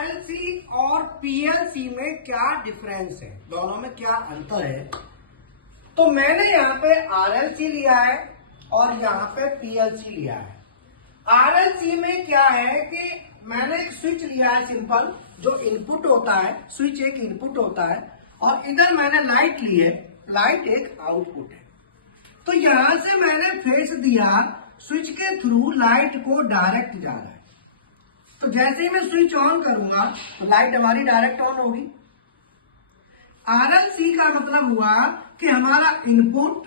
RLC और PLC में क्या डिफरेंस है, दोनों में क्या अंतर है। तो मैंने यहाँ पे आरएलसी लिया है और यहाँ पे पीएलसी लिया है। आरएलसी में क्या है कि मैंने एक स्विच लिया है सिंपल, जो इनपुट होता है, स्विच एक इनपुट होता है और इधर मैंने लाइट ली है, लाइट एक आउटपुट है। तो यहां से मैंने फेस दिया, स्विच के थ्रू लाइट को डायरेक्ट जा रहा है। तो जैसे ही मैं स्विच ऑन करूंगा तो लाइट हमारी डायरेक्ट ऑन होगी। आरएलसी का मतलब हुआ कि हमारा इनपुट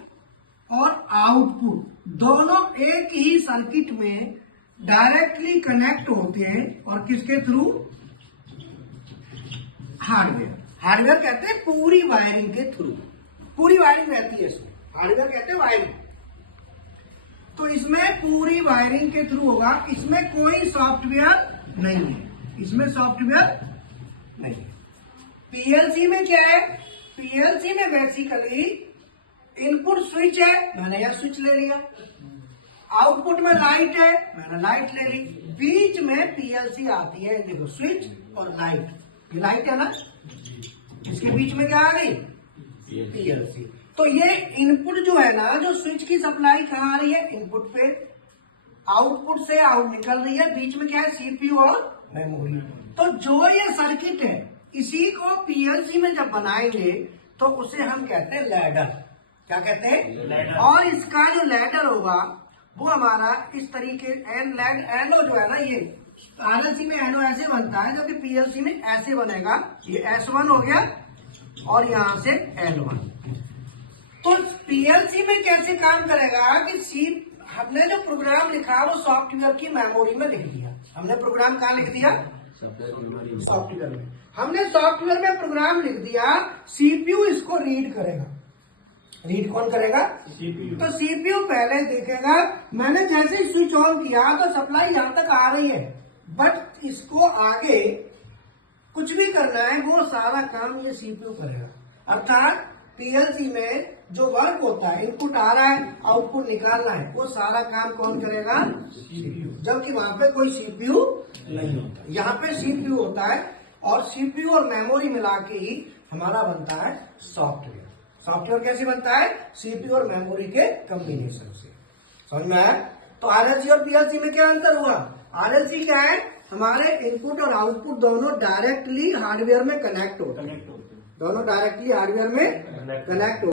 और आउटपुट दोनों एक ही सर्किट में डायरेक्टली कनेक्ट होते हैं और किसके थ्रू, हार्डवेयर। हार्डवेयर कहते हैं पूरी वायरिंग के थ्रू, पूरी वायरिंग रहती है इसमें, हार्डवेयर कहते हैं वायरिंग। तो इसमें पूरी वायरिंग के थ्रू होगा, इसमें कोई सॉफ्टवेयर नहीं है, इसमें सॉफ्टवेयर नहीं है। पीएलसी में क्या है, पीएलसी में बेसिकली इनपुट स्विच है, मैंने यह स्विच ले लिया, आउटपुट में लाइट है, मैंने लाइट ले ली, बीच में पीएलसी आती है, देखो स्विच और लाइट, ये लाइट है ना, इसके बीच में क्या आ गई, पीएलसी। तो ये इनपुट जो है ना, जो स्विच की सप्लाई कहाँ आ रही है, इनपुट पे, आउटपुट से आउट निकल रही है, बीच में क्या है, सीपीयू और मेमोरी। तो जो ये सर्किट है, इसी को पीएलसी में जब बनाएंगे तो उसे हम कहते हैं लैडर। क्या कहते हैं, लैडर। और इसका जो लैडर होगा वो हमारा इस तरीके एनो जो है ना, ये आरएलसी में एनो ऐसे बनता है, जबकि पीएलसी में ऐसे बनेगा, ये S1 हो गया और यहां से L1। तो पीएलसी में कैसे काम करेगा कि हमने जो प्रोग्राम लिखा वो सॉफ्टवेयर की मेमोरी में लिख दिया। हमने प्रोग्राम कहाँ लिख दिया, सॉफ्टवेयर में। हमने सॉफ्टवेयर में प्रोग्राम लिख दिया, सीपीयू इसको रीड करेगा। रीड कौन करेगा, सीपीयू। तो सीपीयू पहले देखेगा, मैंने जैसे ही स्विच ऑन किया तो सप्लाई यहां तक आ रही है, बट इसको आगे कुछ भी करना है वो सारा काम ये सीपीयू करेगा। अर्थात पीएलसी में जो वर्क होता है, इनपुट आ रहा है, आउटपुट निकालना है, वो सारा काम कौन करेगा, सीपीयू। जबकि वहां पे कोई सीपीयू नहीं होता, यहाँ पे सीपीयू होता है और सीपीयू और मेमोरी मिला के ही हमारा बनता है सॉफ्टवेयर। सॉफ्टवेयर कैसे बनता है, सीपीयू और मेमोरी के कॉम्बिनेशन से। समझ में आया। तो आरएलसी और पीएलसी में क्या अंतर हुआ, आरएलसी क्या है, हमारे इनपुट और आउटपुट दोनों डायरेक्टली हार्डवेयर में कनेक्ट होते हैं, दोनों डायरेक्टली हार्डवेयर में कनेक्ट